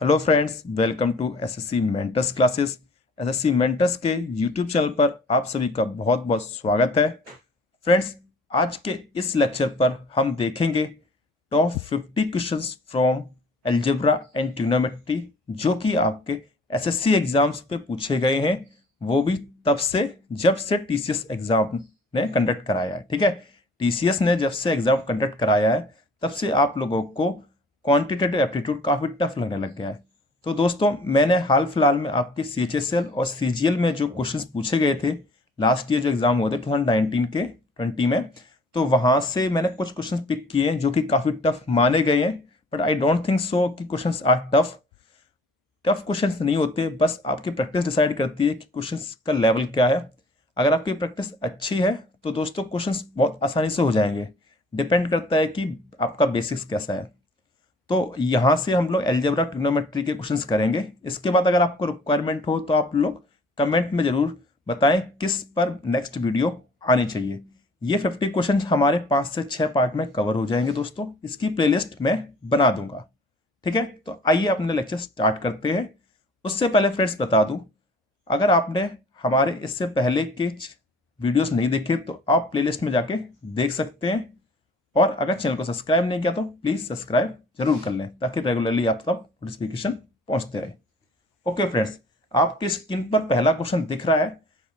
Hello friends, welcome to SSC mentors classes. SSC mentors के YouTube channel पर आप सभी का बहुत बहुत स्वागत है। फ्रेंड्स, आज के इस लेक्चर पर हम देखेंगे top 50 questions from algebra and trigonometry जो कि आपके एसएससी एग्जाम्स पे पूछे गए हैं, वो भी तब से जब से टीसीएस एग्जाम ने कंडक्ट कराया है। ठीक है, टीसीएस ने जब से एग्जाम कंडक्ट कराया है तब से आप लोगों को क्वांटिटेटिव एप्टीट्यूड काफ़ी टफ लगने लग गया है। तो दोस्तों, मैंने हाल फिलहाल में आपके सीएचएसएल और सीजीएल में जो क्वेश्चंस पूछे गए थे लास्ट ईयर जो एग्जाम हुए थे 2019 के 20 में, तो वहां से मैंने कुछ क्वेश्चंस पिक किए हैं जो कि काफ़ी टफ माने गए हैं। But I don't think so कि questions are tough. Tough questions नहीं होते, बस आपकी प्रैक्टिस डिसाइड करती है कि क्वेश्चंस का लेवल क्या है। अगर आपकी प्रैक्टिस अच्छी है तो दोस्तों क्वेश्चंस बहुत आसानी से हो जाएंगे। डिपेंड करता है कि आपका बेसिक्स कैसा है। तो यहाँ से हम लोग अलजेब्रा ट्रिग्नोमेट्री के क्वेश्चंस करेंगे। इसके बाद अगर आपको रिक्वायरमेंट हो तो आप लोग कमेंट में जरूर बताएं किस पर नेक्स्ट वीडियो आनी चाहिए। ये 50 क्वेश्चन हमारे 5 से 6 पार्ट में कवर हो जाएंगे दोस्तों। इसकी प्लेलिस्ट मैं बना दूंगा। ठीक है, तो आइए अपने लेक्चर स्टार्ट करते हैं। उससे पहले फ्रेंड्स बता दूं, अगर आपने हमारे इससे पहले के वीडियोस नहीं देखे तो आप प्लेलिस्ट में जाके देख सकते हैं। और अगर चैनल को सब्सक्राइब नहीं किया तो प्लीज सब्सक्राइब जरूर कर लें ताकि रेगुलरली आप तक नोटिफिकेशन पहुंचते रहे। ओके फ्रेंड्स, आपकी स्क्रीन पर पहला क्वेश्चन दिख रहा है।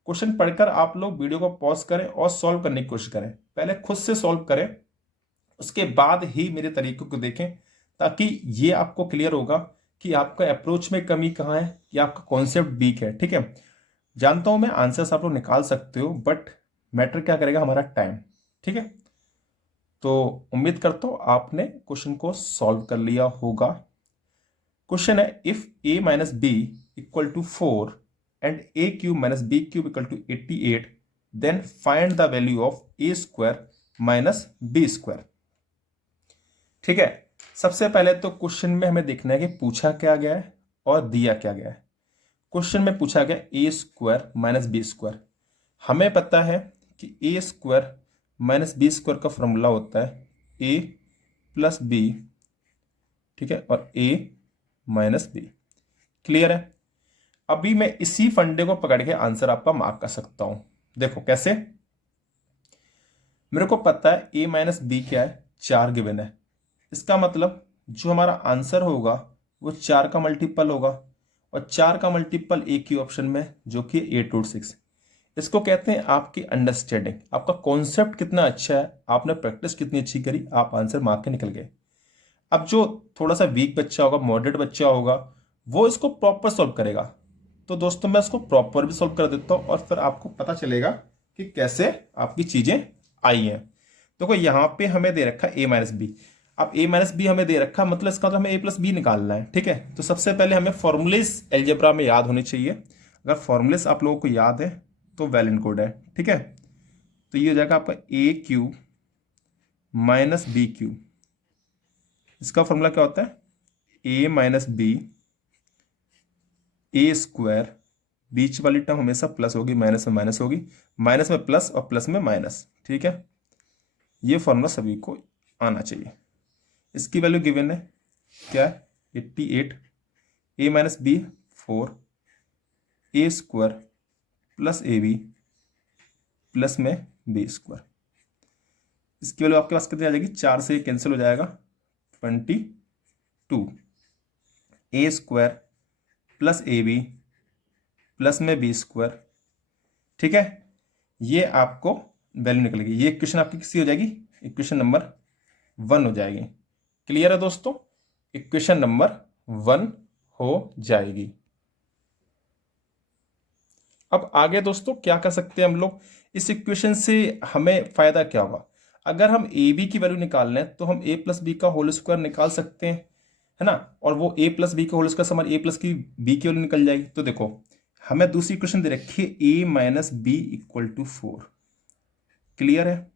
क्वेश्चन पढ़कर आप लोग वीडियो को पॉज करें और सॉल्व करने की कोशिश करें। पहले खुद से सॉल्व करें, उसके बाद ही मेरे तरीकों को देखें, ताकि ये आपको क्लियर होगा कि आपका अप्रोच में कमी कहाँ है या आपका कॉन्सेप्ट वीक है। ठीक है, जानता हूं मैं आंसर्स आप लोग निकाल सकते हो, बट मैटर क्या करेगा, हमारा टाइम। ठीक है, तो उम्मीद करता हूं आपने क्वेश्चन को सॉल्व कर लिया होगा। क्वेश्चन है, if a minus B equal to 4 and a cube minus B cube equal to 88, then find the value of a square minus B square. ठीक है, सबसे पहले तो क्वेश्चन में हमें देखना है कि पूछा क्या गया है और दिया क्या गया है। क्वेश्चन में पूछा गया a square minus B square. हमें पता है कि a square minus B square का फॉर्मूला होता है a प्लस बी, ठीक है, और a माइनस बी। क्लियर है। अभी मैं इसी फंडे को पकड़ के आंसर आपका मार्क कर सकता हूं। देखो कैसे। मेरे को पता है a माइनस बी क्या है, 4 गिवन है। इसका मतलब जो हमारा आंसर होगा वो 4 का मल्टीपल होगा, और 4 का मल्टीपल एक ही ऑप्शन में जो कि 826। इसको कहते हैं आपकी अंडरस्टैंडिंग। आपका कॉन्सेप्ट कितना अच्छा है, आपने प्रैक्टिस कितनी अच्छी करी, आप आंसर मार्क के निकल गए। अब जो थोड़ा सा वीक बच्चा होगा, मॉडरेट बच्चा होगा, वो इसको प्रॉपर सॉल्व करेगा। तो दोस्तों मैं इसको प्रॉपर भी सॉल्व कर देता हूं और फिर आपको पता चलेगा कि कैसे आपकी चीजें आई हैं। देखो यहाँ पे हमें दे रखा ए माइनस बी। अब ए माइनस बी हमें दे रखा, मतलब इसका तो हमें ए प्लस बी निकालना है। ठीक है, तो सबसे पहले हमें फॉर्मूलेस एल्जेब्रा में याद होनी चाहिए। अगर फॉर्मूलेस आप लोगों को याद है तो वेल एंड गुड है। ठीक है, तो ये हो जाएगा आपका ए क्यूब माइनस बी क्यूब। इसका फॉर्मूला क्या होता है, a minus B a square. बीच वाली टर्म हमेशा प्लस होगी, माइनस में माइनस होगी, माइनस में प्लस और प्लस में माइनस। ठीक है, ये फॉर्मूला सभी को आना चाहिए। इसकी वैल्यू गिवन है, क्या है, 88। A minus b 4, a square plus a b plus में बी स्क्वायर। इसकी वैल्यू आपके पास कितनी आ जाएगी, 4 से कैंसिल हो जाएगा, 22। A square plus a b plus में बी स्क्वायर। ठीक है, ये आपको वैल्यू निकलेगी। ये इक्वेशन आपकी किसी हो जाएगी, इक्वेशन नंबर 1 हो जाएगी। क्लियर है दोस्तों, इक्वेशन नंबर 1 हो जाएगी। अब आगे दोस्तों क्या कर सकते हैं हम लोग, इस इक्वेशन से हमें फायदा क्या होगा। अगर हम ए बी की वैल्यू निकाल लें तो हम ए प्लस बी का होल स्क्वायर निकाल सकते हैं, है ना। और वो ए प्लस बी का होल स्क्वायर से हमारी ए प्लस की बी की वैल्यू निकल जाएगी। तो देखो हमें दूसरी इक्वेशन दे रखी है a minus B equal to 4। Clear है।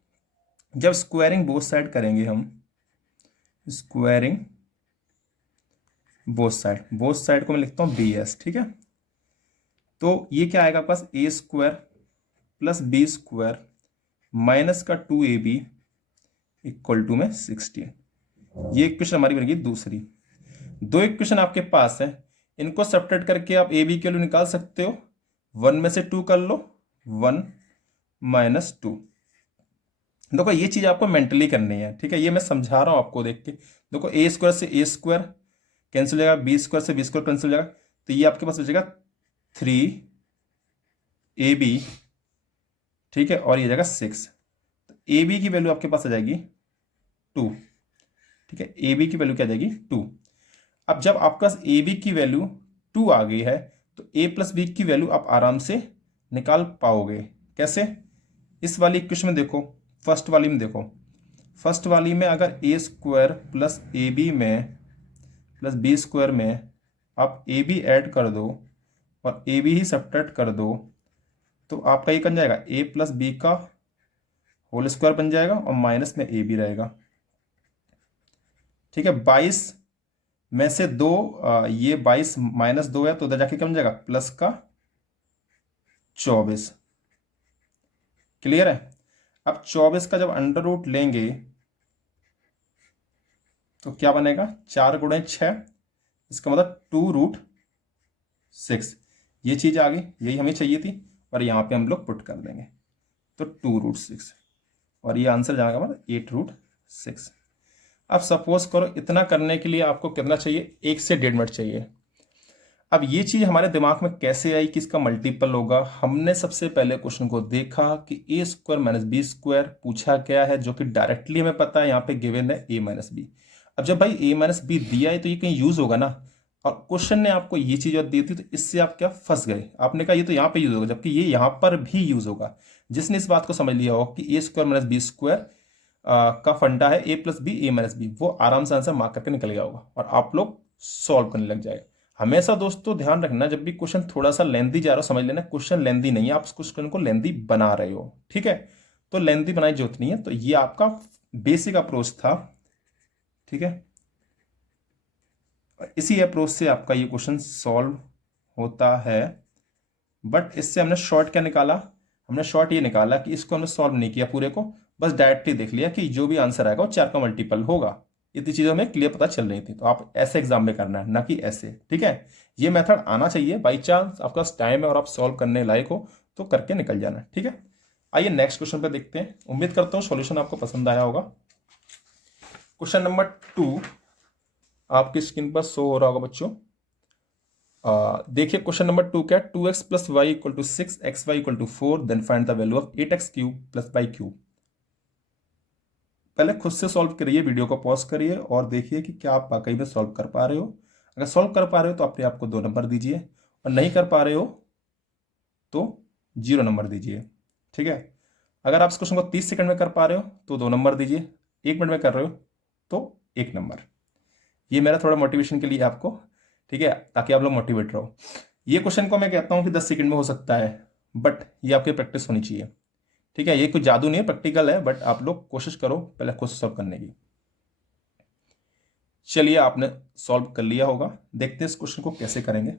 जब स्क्वायरिंग बोथ साइड करेंगे हम, स्क्वायरिंग बोथ साइड को मैं लिखता हूं बी एस। ठीक है, तो ये क्या आएगा पास, a square plus b square minus का 2ab इक्वल टू में 16। ये इक्वेशन हमारी बनेगी दूसरी। दो इक्वेशन आपके पास है, इनको सब्ट्रैक्ट करके आप ए बी की वैल्यू निकाल सकते हो। 1 में से 2 कर लो, 1 - 2। देखो ये चीज आपको मेंटली करनी है, ठीक है, ये मैं समझा रहा हूं आपको देख के। देखो ए स्क्वायर से ए स्क्वायर कैंसिल हो जाएगा, बी स्क्वायर से बी स्क्वायर कैंसिल हो जाएगा, तो ये आपके पास बचेगा 3ab, ठीक है, और ये जाएगा 6। तो ए बी की वैल्यू आपके पास आ जाएगी 2, ठीक है, ए बी की वैल्यू क्या आ जाएगी 2। अब जब आपके पास ए बी की वैल्यू 2 आ गई है तो ए प्लस बी की वैल्यू आप आराम से निकाल पाओगे। कैसे? इस वाली इक्वेशन में देखो, फर्स्ट वाली में देखो, फर्स्ट वाली में अगर ए स्क्वायर प्लस ए बी में प्लस बी स्क्वायर में आप ए बी ऐड कर दो और ए बी ही सब्ट्रैक्ट कर दो, तो आपका ये बन जाएगा ए प्लस बी का होल स्क्वायर बन जाएगा और माइनस में ए बी रहेगा, ठीक है। 22 में से 2, ये 22 - 2 है तो उधर जाके क्या बन जाएगा प्लस का 24। क्लियर है? अब 24 का जब अंडर रूट लेंगे तो क्या बनेगा, 4 × 6, इसका मतलब 2√6। ये चीज आ गई, यही हमें चाहिए थी, और यहाँ पे हम लोग पुट कर देंगे तो 2√6, और ये आंसर जाएगा मतलब 8√6। अब सपोज करो इतना करने के लिए आपको कितना चाहिए, 1 से 1.5 मिनट चाहिए। अब ये चीज हमारे दिमाग में कैसे आई कि इसका मल्टीपल होगा? हमने सबसे पहले क्वेश्चन को देखा कि ए स्क्वायर माइनस बी स्क्वायर पूछा गया है, जो कि डायरेक्टली हमें पता है यहाँ पे गिवन है ए माइनस बी। अब जब भाई ए माइनस बी दिया है तो ये कहीं यूज होगा ना, और क्वेश्चन ने आपको ये चीज और दी थी, तो इससे आप क्या फंस गए, आपने कहा ये तो यहाँ पे यूज होगा, जबकि ये यहाँ पर भी यूज होगा। जिसने इस बात को समझ लिया हो कि ए स्क्वायर माइनस बी स्क्वायर का फंडा है a plus b A minus B, वो आराम से आंसर मार्क करके निकल गया होगा और आप लोग सॉल्व करने लग जाएगा। हमेशा दोस्तों ध्यान रखना, जब भी क्वेश्चन थोड़ा सा लेंदी जा रहा हो समझ लेना क्वेश्चन लेंदी नहीं है, आप उस क्वेश्चन को लेंदी बना रहे हो, ठीक है। तो लेंदी बनाई जरूरत नहीं है। तो ये आपका बेसिक अप्रोच था, ठीक है। इसी अप्रोच से आपका ये क्वेश्चन सॉल्व होता है। बट इससे हमने शॉर्ट क्या निकाला, हमने शॉर्ट ये निकाला कि इसको हमने सॉल्व नहीं किया पूरे को, बस डायरेक्टली देख लिया कि जो भी आंसर आएगा वो 4 का मल्टीपल होगा। इतनी चीज़ों में क्लियर पता चल रही थी। तो आप ऐसे एग्जाम में करना है, ना कि ऐसे, ठीक है। ये मेथड आना चाहिए, बाई चांस आपका टाइम है और आप सॉल्व करने लायक हो तो करके निकल जाना, ठीक है। आइए नेक्स्ट क्वेश्चन पे देखते हैं। उम्मीद करता हूँ सॉल्यूशन आपको पसंद आया होगा। क्वेश्चन नंबर 2 आपकी स्क्रीन पर शो हो रहा होगा बच्चों। देखिए क्वेश्चन नंबर 2 क्या है, 2x + y = 6, xy = 4, then find the value of 8x³ + y³। पहले खुद से सॉल्व करिए, वीडियो को पॉज करिए और देखिए कि क्या आप वाकई में सॉल्व कर पा रहे हो। अगर सॉल्व कर पा रहे हो तो अपने आप को 2 नंबर दीजिए, और नहीं कर पा रहे हो तो 0 नंबर दीजिए, ठीक है। अगर आप इस क्वेश्चन को 30 सेकंड में कर पा रहे हो तो 2 नंबर दीजिए, 1 मिनट में कर रहे हो तो 1 नंबर। ये मेरा थोड़ा मोटिवेशन के लिए आपको, ठीक है, ताकि आप लोग मोटिवेट रहो। ये क्वेश्चन को मैं कहता हूं कि 10 सेकंड में हो सकता है, बट ये आपकी प्रैक्टिस होनी चाहिए, ठीक है। ये कोई जादू नहीं है, प्रैक्टिकल है, बट आप लोग कोशिश करो पहले खुद सॉल्व करने की। चलिए आपने सॉल्व कर लिया होगा, देखते हैं इस क्वेश्चन को कैसे करेंगे।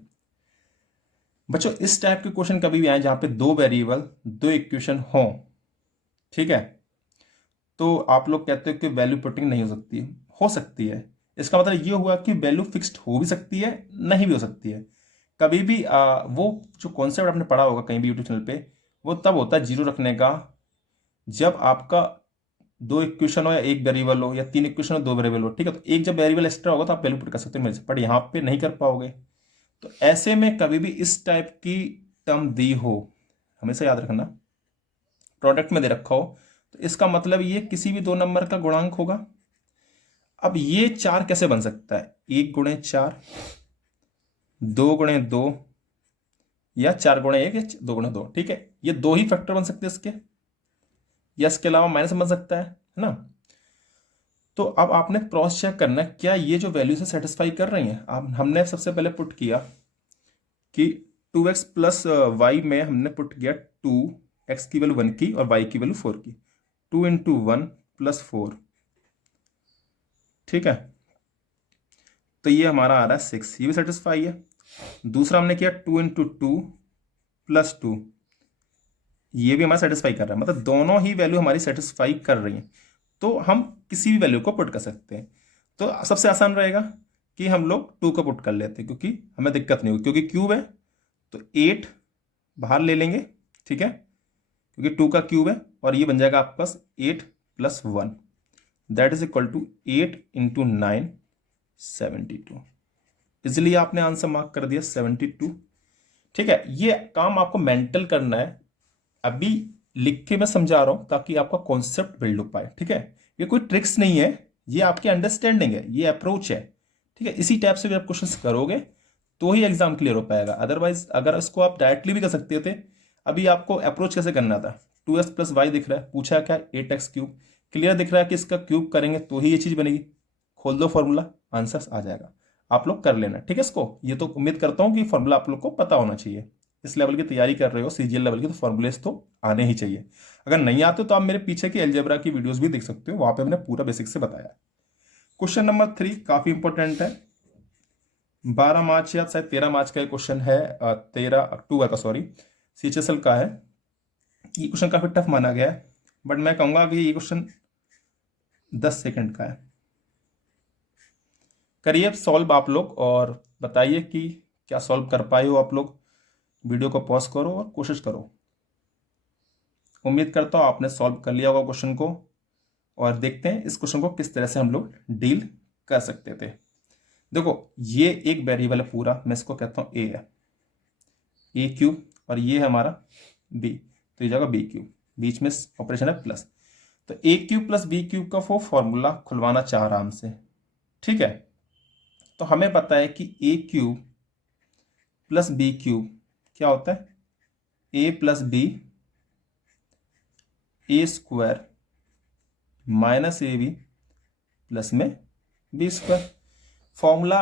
बच्चों इस टाइप के क्वेश्चन कभी भी आए जहां पे 2 वेरिएबल 2 इक्वेशन हो, ठीक है, तो आप लोग कहते हो कि वैल्यू पुटिंग नहीं हो सकती है। इसका मतलब ये हुआ कि वैल्यू फिक्स्ड हो भी सकती है, नहीं भी हो सकती है। कभी भी वो जो कॉन्सेप्ट आपने पढ़ा होगा कहीं भी यूट्यूब चैनल पे, वो तब होता है 0 रखने का जब आपका 2 इक्वेशन हो या 1 वेरिएबल हो, या 3 इक्वेशन हो 2 वेरिएबल हो, ठीक है। तो एक जब वेरिएबल एक्स्ट्रा होगा तो आप वैल्यू पुट कर सकते हो, बट यहाँ पे नहीं कर पाओगे। तो ऐसे में कभी भी इस टाइप की टर्म दी हो, हमेशा याद रखना, प्रोडक्ट में दे रखा हो, तो इसका मतलब ये किसी भी 2 नंबर का गुणांक होगा। अब ये 4 कैसे बन सकता है, 1 × 4, 2 × 2, या 4 × 1 या 2 × 2, ठीक है। ये 2 ही फैक्टर बन सकते हैं इसके, या इसके अलावा माइनस बन सकता है ना। तो अब आपने क्रॉस चेक करना है क्या ये जो वैल्यू से सेटिस्फाई कर रही हैं। अब हमने सबसे पहले पुट किया कि 2x + y में हमने पुट किया 2x की वैल्यू 1 की और y की वैल्यू 4 की, 2 × 1 + 4, ठीक है। तो ये हमारा आ रहा है 6, ये भी सेटिस्फाई है। दूसरा हमने किया 2 × 2 + 2, ये भी हमारा सेटिस्फाई कर रहा है, मतलब दोनों ही वैल्यू हमारी सेटिस्फाई कर रही हैं। तो हम किसी भी वैल्यू को पुट कर सकते हैं। तो सबसे आसान रहेगा कि हम लोग 2 का पुट कर लेते हैं, क्योंकि हमें दिक्कत नहीं होगी, क्योंकि क्यूब है तो 8 बाहर ले लेंगे, ठीक है, क्योंकि 2 का क्यूब है, और ये बन जाएगा आपके पास 8 + 1 दैट इज इक्वल टू 8 × 9 72। इसलिए आपने आंसर मार्क कर दिया 72। ठीक है, ये काम आपको मेंटल करना है, अभी लिख के मैं समझा रहा हूं ताकि आपका कॉन्सेप्ट बिल्ड हो पाए। ठीक है, ये कोई ट्रिक्स नहीं है, ये आपकी अंडरस्टैंडिंग है, ये अप्रोच है। ठीक है, इसी टाइप से भी आप क्वेश्चंस करोगे तो ही एग्जाम क्लियर हो पाएगा, अदरवाइज अगर इसको आप डायरेक्टली भी कर सकते थे। अभी आपको अप्रोच कैसे करना था, 2x + y दिख रहा है, पूछा क्या 8x³ क्लियर दिख रहा है कि इसका क्यूब करेंगे तो ही ये चीज बनेगी, खोल दो फॉर्मूला, आंसर आ जाएगा। आप लोग कर लेना, ठीक है। इसको ये तो उम्मीद करता हूं कि फॉर्मूला आप लोग को पता होना चाहिए, इस लेवल की तैयारी कर रहे हो सीजीएल लेवल की, तो फॉर्मूलेस तो आने ही चाहिए। अगर नहीं आते तो आप मेरे पीछे की अलजेब्रा की वीडियोस भी देख सकते हो, वहां पे मैंने पूरा बेसिक से बताया। क्वेश्चन नंबर 3 काफी इंपॉर्टेंट है, 12 मार्च या शायद 13 मार्च का क्वेश्चन है, 13 अक्टूबर का, सॉरी, सीएचएसएल का है। ये क्वेश्चन काफी टफ माना गया है, बट मैं कहूंगा कि ये क्वेश्चन 10 सेकंड का है। करिए सॉल्व आप लोग और बताइए कि क्या सॉल्व कर पाए हो आप लोग। वीडियो को पॉज करो और कोशिश करो। उम्मीद करता हूं आपने सॉल्व कर लिया होगा क्वेश्चन को, और देखते हैं इस क्वेश्चन को किस तरह से हम लोग डील कर सकते थे। देखो, ये एक वेरिएबल है पूरा, मैं इसको कहता हूं ए है, a³, और ये है हमारा b, तो ये जाएगा b³, बीच में ऑपरेशन है प्लस। तो a³ + b³ का वो फॉर्मूला खुलवाना चाह रहा हमसे, ठीक है। तो हमें पता है कि a³ + b³ क्या होता है, a + b a² - ab plus में b²। फॉर्मूला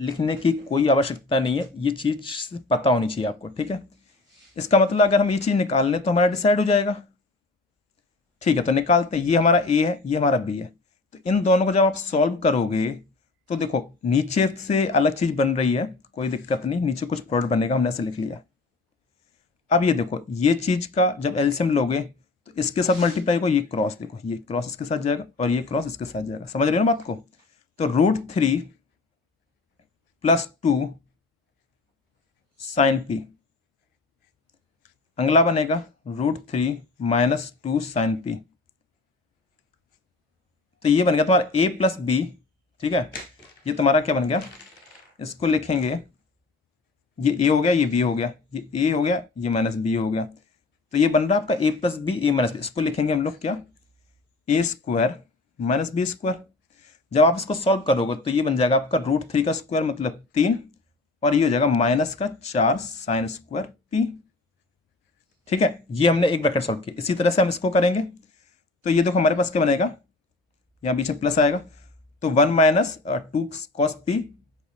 लिखने की कोई आवश्यकता नहीं है, ये चीज पता होनी चाहिए आपको, ठीक है। इसका मतलब अगर हम ये चीज निकाल लें तो हमारा डिसाइड हो जाएगा, ठीक है। तो निकालते हैं, ये हमारा a है, ये हमारा b है, तो इन दोनों को जब आप सॉल्व करोगे तो देखो नीचे से अलग चीज बन रही है, कोई दिक्कत नहीं, नीचे कुछ प्रोडक्ट बनेगा, हमने ऐसे लिख लिया। अब ये देखो, ये चीज का जब एलसीएम लोगे तो इसके साथ मल्टीप्लाई को, ये क्रॉस देखो, ये क्रॉस इसके साथ जाएगा और ये क्रॉस इसके साथ जाएगा, समझ रहे हो ना बात को। तो √3 + 2 sin p, अगला बनेगा √3 - 2 sin p। तो ये बन गया तुम्हारा a + b, ठीक है। ये तुम्हारा क्या बन गया, इसको लिखेंगे, ये a हो गया, ये b हो गया, ये a हो गया, ये -b हो गया, तो ये बन रहा है आपका a + b a - b। इसको लिखेंगे हम लोग क्या, a² - b²। जब आप इसको सॉल्व करोगे तो ये बन जाएगा आपका √3 का स्क्वायर मतलब 3, और ये हो जाएगा -4 sin² p, ठीक है। ये हमने एक ब्रैकेट सॉल्व किया। इसी तरह से हम इसको करेंगे, तो ये देखो हमारे पास क्या बनेगा, यहाँ बीच में प्लस आएगा, तो 1 - 2 cos p,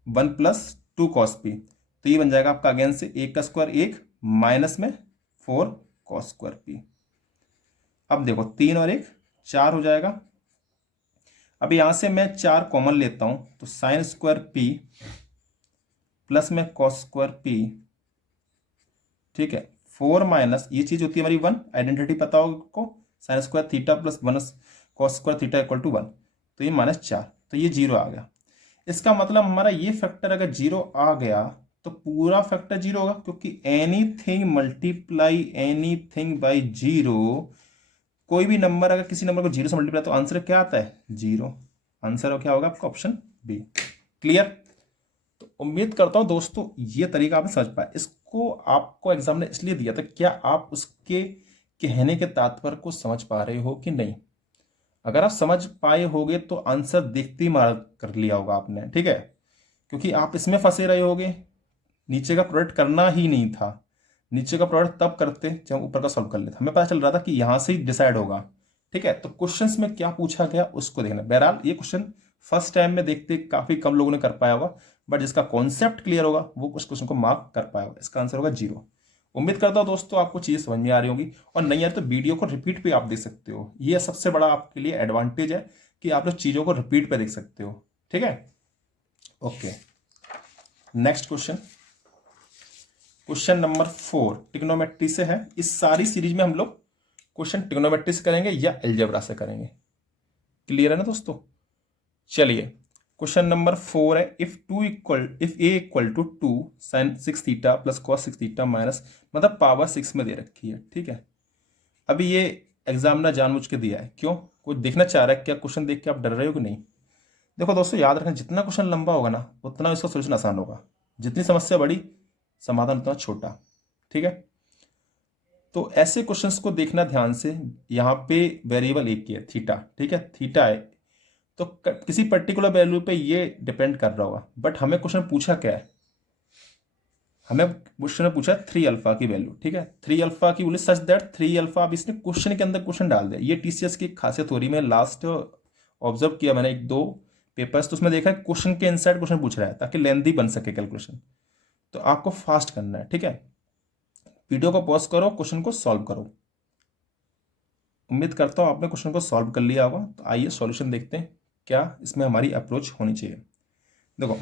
1 + 2 cos p, तो ये बन जाएगा आपका अगेन से 1 का स्क्वायर 1 माइनस में 4 cos² p। अब देखो 3 और 1 4 हो जाएगा। अब यहां से मैं 4 कॉमन लेता हूं, तो sin² p प्लस में cos² p, ठीक है। 4 माइनस ये चीज होती है हमारी 1, आइडेंटिटी पता होगा आपको, sin² थीटा + 1 cos² थीटा = 1, तो ये -4, तो ये 0 आ गया। इसका मतलब हमारा ये फैक्टर अगर 0 आ गया तो पूरा फैक्टर 0 होगा, क्योंकि एनीथिंग मल्टीप्लाई एनीथिंग बाई 0, कोई भी नंबर अगर किसी नंबर को 0 से मल्टीप्लाई तो आंसर क्या आता है, 0। आंसर क्या होगा आपका, ऑप्शन बी। क्लियर। तो उम्मीद करता हूं दोस्तों ये तरीका आपने समझ पाया। इसको आपको एग्जाम ने इसलिए दिया था, क्या आप उसके कहने के तात्पर्य को समझ पा रहे हो कि नहीं। अगर आप समझ पाए होगे तो आंसर देखते ही मार कर लिया होगा आपने, ठीक है, क्योंकि आप इसमें फंसे रहे होगे, नीचे का प्रोडक्ट करना ही नहीं था। नीचे का प्रोडक्ट तब करते जब हम ऊपर का सॉल्व कर लेते, हमें पता चल रहा था कि यहां से ही डिसाइड होगा, ठीक है। तो क्वेश्चंस में क्या पूछा गया उसको देखना। बहरहाल ये क्वेश्चन फर्स्ट टाइम में देखते काफी कम लोगों ने कर पाया होगा, बट जिसका कॉन्सेप्ट क्लियर होगा वो उस क्वेश्चन को मार्क कर पाया होगा। इसका आंसर होगा 0। उम्मीद करता हूं दोस्तों आपको चीजें समझ में आ रही होंगी, और नहीं यार तो वीडियो को रिपीट पे आप देख सकते हो, ये सबसे बड़ा आपके लिए एडवांटेज है कि आप लोग चीजों को रिपीट पे देख सकते हो, ठीक है। Okay, next question, question number 4 trigonometry से है। इस सारी सीरीज में हम लोग क्वेश्चन ट्रिग्नोमेट्री से करेंगे या अलजेब्रा से करेंगे। क्लियर है ना दोस्तों। चलिए क्वेश्चन नंबर 4 है, if A equal to 2 sine 6 theta plus cos 6 theta minus, मतलब पावर 6 में दे रखी है, ठीक है। अभी ये एग्जामिनर जानबूझ के दिया है, क्यों? कोई देखना चाह रहा है क्या क्वेश्चन देख के आप डर रहे हो कि नहीं? देखो दोस्तों, याद रखना, जितना क्वेश्चन लंबा होगा ना उतना इसका सोल्यूशन आसान होगा, जितनी समस्या बड़ी समाधान उतना छोटा, ठीक है। तो ऐसे क्वेश्चंस को देखना ध्यान से। यहाँ पे वेरिएबल एक ही है, थीटा, ठीक है, थीटा है, तो किसी पर्टिकुलर वैल्यू पे ये डिपेंड कर रहा होगा, बट हमें क्वेश्चन पूछा क्या है? हमें क्वेश्चन में पूछा 3 अल्फा की वैल्यू, ठीक है, 3 अल्फा की वैल्यू सच दैट 3 अल्फा। अब इसने क्वेश्चन के अंदर क्वेश्चन डाल दिया। ये टीसीएस की खासियत हो रही है। लास्ट ऑब्जर्व किया मैंने एक दो पेपर्स, तो उसमें देखा है क्वेश्चन के इनसाइड क्वेश्चन पूछ रहा है ताकि लेंथी बन सके कैलकुलेशन। तो आपको फास्ट करना है, ठीक है। वीडियो को पॉज करो, क्वेश्चन को सॉल्व करो। उम्मीद करता हूं आपने क्वेश्चन को सॉल्व कर लिया होगा। तो आइए सॉल्यूशन देखते हैं, क्या इसमें हमारी अप्रोच होनी चाहिए। देखो,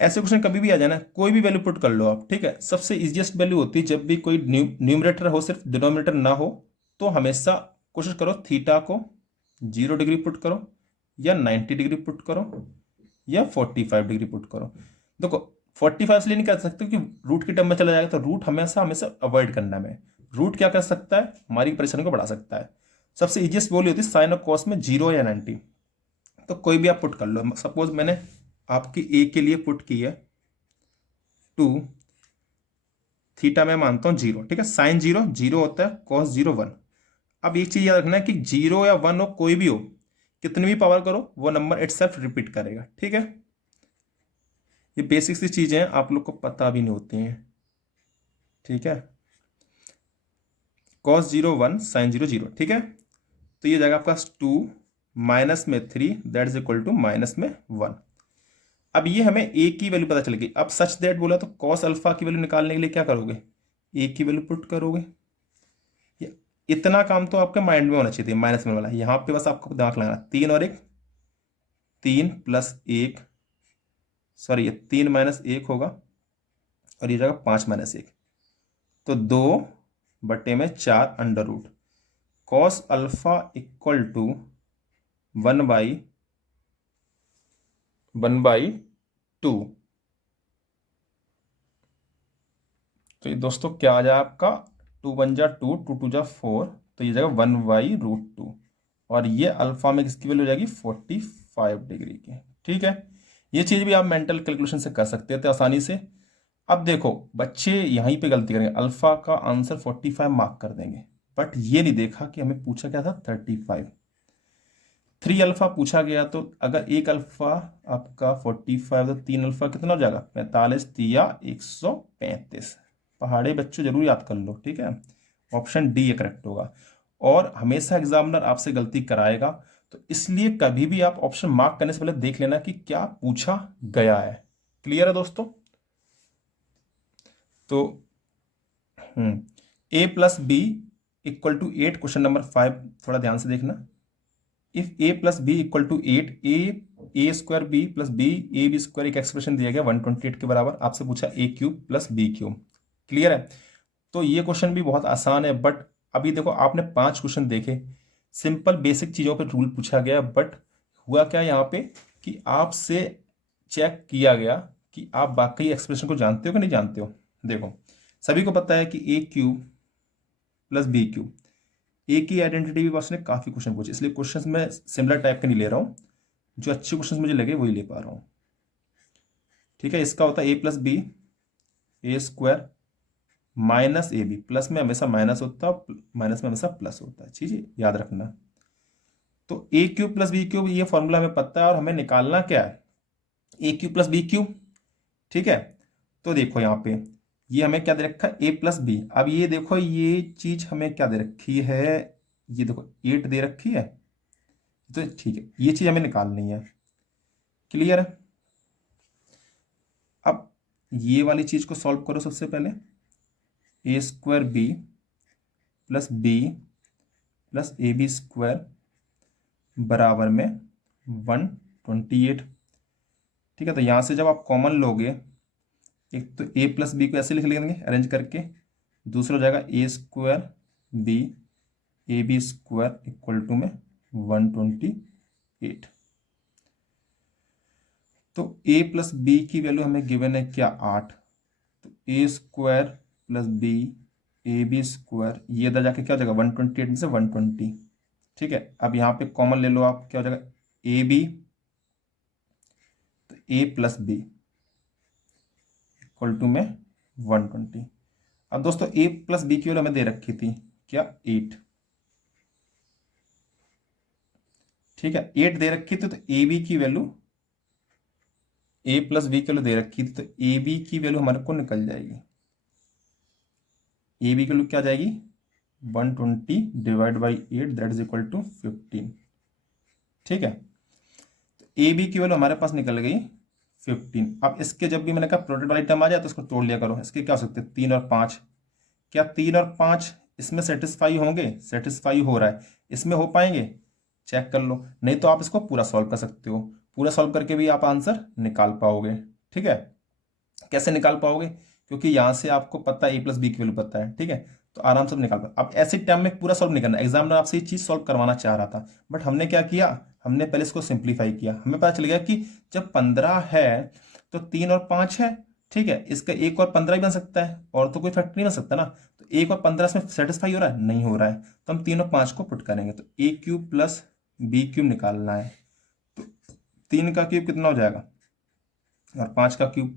ऐसे क्वेश्चन कभी भी आ जाए ना, कोई भी वैल्यू पुट कर लो आप, ठीक है। सबसे इजीएस्ट वैल्यू होती है जब भी कोई न्यूमरेटर हो, सिर्फ डिनोमिनेटर ना हो, तो हमेशा कोशिश करो थीटा को 0 डिग्री पुट करो, या 90 डिग्री पुट करो, या 45 डिग्री पुट करो। देखो 45 इसलिए नहीं कर सकते कि रूट की टर्म में चला जाएगा, तो रूट हमेशा हमेशा अवॉइड करना है। रूट क्या कर सकता है? हमारी परेशानी को बढ़ा सकता है। सबसे इजीएस्ट वैल्यू होती है साइन और कॉस में 0 या 90। तो कोई भी आप पुट कर लो। सपोज मैंने आपकी ए के लिए पुट की है 2, थीटा मैं मानता हूं 0, ठीक है। साइन 0 0 होता है, कॉस 0 1। अब एक चीज याद रखना है कि 0 या 1 हो, कोई भी हो, कितनी भी पावर करो वो नंबर इटसेल्फ रिपीट करेगा, ठीक है। ये बेसिक सी चीजें हैं, आप लोग को पता भी नहीं होती हैं, ठीक है। कॉस 0 1, साइन 0 0, ठीक है। तो ये जाएगा आपका 2 माइनस में 3 that is equal to minus में 1। अब ये हमें ए की वैल्यू पता चल गई। अब सच दैट बोला तो कॉस अल्फा की वैल्यू निकालने के लिए क्या करोगे? ए की वैल्यू पुट करोगे। इतना काम तो आपके माइंड में होना चाहिए, माइनस में वाला। यहाँ पे बस आपको दिमाग लगाना, 3 और 1, 3 प्लस 1, सॉरी ये 3 माइनस 1 होगा, और ये जाएगा 5 माइनस 1, तो 2/4 under root cos alpha equal to 1/2। तो ये दोस्तों क्या आ जाए आपका, 2 1 जा 2, 2 2 जा 4, तो ये जाएगा 1/√2। और ये अल्फा में किसकी वैल्यू हो जाएगी? 45 डिग्री की, ठीक है। ये चीज भी आप मेंटल कैलकुलेशन से कर सकते थे आसानी से। अब देखो बच्चे यहीं पे गलती करेंगे, अल्फा का आंसर 45 मार्क कर देंगे, बट ये नहीं देखा कि हमें पूछा क्या था, 35। 3 अल्फा पूछा गया, तो अगर एक अल्फा आपका 45, तो 3 अल्फा कितना हो जाएगा? 45 या 135। पहाड़े बच्चों जरूर याद कर लो, ठीक है। ऑप्शन डी ये करेक्ट होगा। और हमेशा एग्जामिनर आपसे गलती कराएगा, तो इसलिए कभी भी आप ऑप्शन मार्क करने से पहले देख लेना कि क्या पूछा गया है। क्लियर है दोस्तों? तो a plus b equal to 8, question number 5 थोड़ा ध्यान से देखना। If a plus b equal to 8, a square b plus b a b square, एक एक्सप्रेशन दिया गया 128 के बराबर। आपसे पूछा a cube plus b cube. Clear है? तो ये क्वेश्चन भी बहुत आसान है, बट अभी देखो आपने 5 क्वेश्चन देखे, सिंपल बेसिक चीजों पे रूल पूछा गया, बट हुआ क्या यहाँ पे कि आपसे चेक किया गया कि आप बाकी एक्सप्रेशन को जानते हो कि नहीं जानते हो। देखो सभी को पता है कि ए क्यूब प्लस बी क्यूब, ए की आइडेंटिटी भी बस ने काफी क्वेश्चन पूछे, इसलिए क्वेश्चन में सिमिलर टाइप के नहीं ले रहा हूं, जो अच्छे क्वेश्चन मुझे लगे वही ले पा रहा हूं, ठीक है। इसका होता है a plus b a square minus a b, plus में हमेशा माइनस होता है, माइनस में हमेशा प्लस होता है, ठीक है, याद रखना। तो ए क्यूब प्लस बी क्यूब ये फॉर्मूला हमें पता है, और हमें निकालना क्या है? ए क्यूब प्लस बी क्यूब, ठीक है। तो देखो यहाँ पे ये हमें क्या दे रखा है? A plus B. अब ये देखो ये चीज हमें क्या दे रखी है? ये देखो 8 दे रखी है, तो ठीक है, ये चीज हमें निकालनी है। क्लियर है? अब ये वाली चीज को सॉल्व करो सबसे पहले। A square b plus b plus a b square बराबर में 128, ठीक है। तो यहां से जब आप कॉमन लोगे, एक तो ए प्लस बी को ऐसे लिख लेंगे अरेंज करके, दूसरा हो जाएगा a square b a b square equal to में 128। तो a प्लस बी की वैल्यू हमें गिवन है क्या, 8। तो a square plus b, a b square, ये इधर जाके क्या हो जाएगा 128 में से 120। ठीक है, अब यहाँ पे कॉमन ले लो आप, क्या हो जाएगा ए बी, तो a plus b equal to में 120। अब दोस्तों a प्लस बी की वैल्यू हमें दे रखी थी क्या, 8। ठीक है, 8 दे रखी थी, तो ए बी की वैल्यू, a प्लस बी की वैल्यू दे रखी थी, तो ए बी की वैल्यू हमारे को निकल जाएगी। ए बी की वैल्यू क्या आ जाएगी, 120 divide by 8 that is equal to 15। ठीक है, तो ए बी की वैल्यू हमारे पास निकल गई 15। अब इसके जब भी मैंने कहा प्रोडक्ट वाली टर्म आ जाए तो इसको तोड़ लिया करो। इसके क्या हो सकते हैं, 3 और 5। क्या 3 और 5 इसमें सेटिस्फाई होंगे, सेटिस्फाई हो रहा है, इसमें हो पाएंगे, चेक कर लो। नहीं तो आप इसको पूरा सॉल्व कर सकते हो, पूरा सॉल्व करके भी आप आंसर निकाल पाओगे। ठीक है, कैसे निकाल पाओगे, क्योंकि यहाँ से आपको पता है ए प्लस बी की वैल्यू पता है। ठीक है, तो आराम से निकाल पाओ। अब ऐसे टाइम में पूरा सॉल्व नहीं करना, एग्जामिनर आपसे ये चीज सॉल्व करवाना चाह रहा था, बट हमने क्या किया, हमने पहले इसको सिंप्लीफाई किया। हमें पता चल गया कि जब 15 है तो 3 और 5 है। ठीक है, इसका 1 और 15 भी बन सकता है, और तो कोई फैक्टर नहीं बन सकता ना। तो 1 और 15 इसमें सेटिस्फाई हो रहा है, नहीं हो रहा है, तो हम 3 और 5 को पुट करेंगे। तो ए क्यूब प्लस बी क्यूब निकालना है। तो 3 का क्यूब कितना हो जाएगा, और 5 का क्यूब,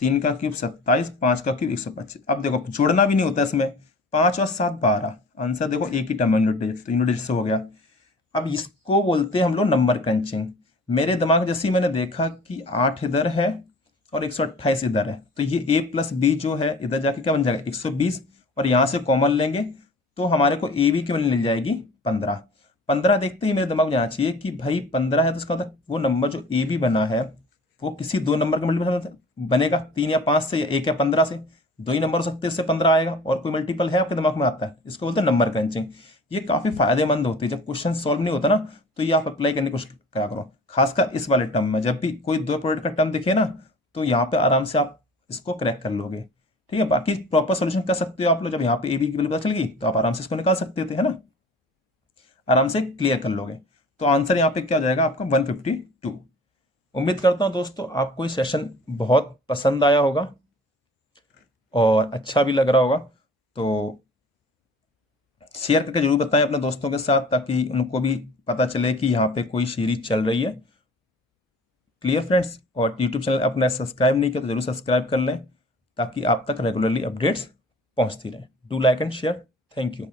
3 का क्यूब 27, 5 का क्यूब 125। अब देखो जोड़ना भी नहीं होता इसमें, 5 और 7 12, आंसर देखो एक ही टर्म यूनिट डिजिट, तो यूनिट डिजिट से हो गया। अब इसको बोलते हैं हम लोग नंबर क्रंचिंग। मेरे दिमाग जैसे ही मैंने देखा कि 8 इधर है और 128 इधर है, तो ये a प्लस बी जो है इधर जाके क्या बन जाएगा 120, और यहाँ से कॉमन लेंगे तो हमारे को ए बी की वैल्यू मिल जाएगी 15। 15 देखते ही मेरे दिमाग में जाना चाहिए कि भाई 15 है, तो इसका मतलब वो नंबर जो ए बी बना है वो किसी दो नंबर का मल्टीपल बनेगा, 3 या 5 से, या 1 या 15 से। दो ही नंबर हो सकते हैं, इससे 15 आएगा, और कोई मल्टीपल है आपके दिमाग में आता है, इसको बोलते हैं नंबर क्रंचिंग। ये काफी फायदेमंद होती है, जब क्वेश्चन सॉल्व नहीं होता ना, तो ये आप अप्लाई करने की कोशिश करा करो, खासकर इस वाले टर्म में। जब भी कोई दो प्रोडक्ट का टर्म दिखे ना, तो यहाँ पे आराम से आप इसको क्रैक कर लोगे। ठीक है, बाकी प्रॉपर सोल्यूशन कर सकते हो आप लोग, जब यहाँ पे ए बी की वैल्यू पता चल गई तो आप आराम से इसको निकाल सकते थे, है ना, आराम से क्लियर कर लोगे। तो आंसर यहाँ पे क्या हो जाएगा आपका 152। उम्मीद करता हूँ दोस्तों आपको ये सेशन बहुत पसंद आया होगा और अच्छा भी लग रहा होगा। तो शेयर करके जरूर बताएं अपने दोस्तों के साथ, ताकि उनको भी पता चले कि यहाँ पे कोई सीरीज चल रही है। क्लियर फ्रेंड्स, और यूट्यूब चैनल अपना सब्सक्राइब नहीं किया तो जरूर सब्सक्राइब कर लें, ताकि आप तक रेगुलरली अपडेट्स पहुंचती रहें। Do like and share. Thank you.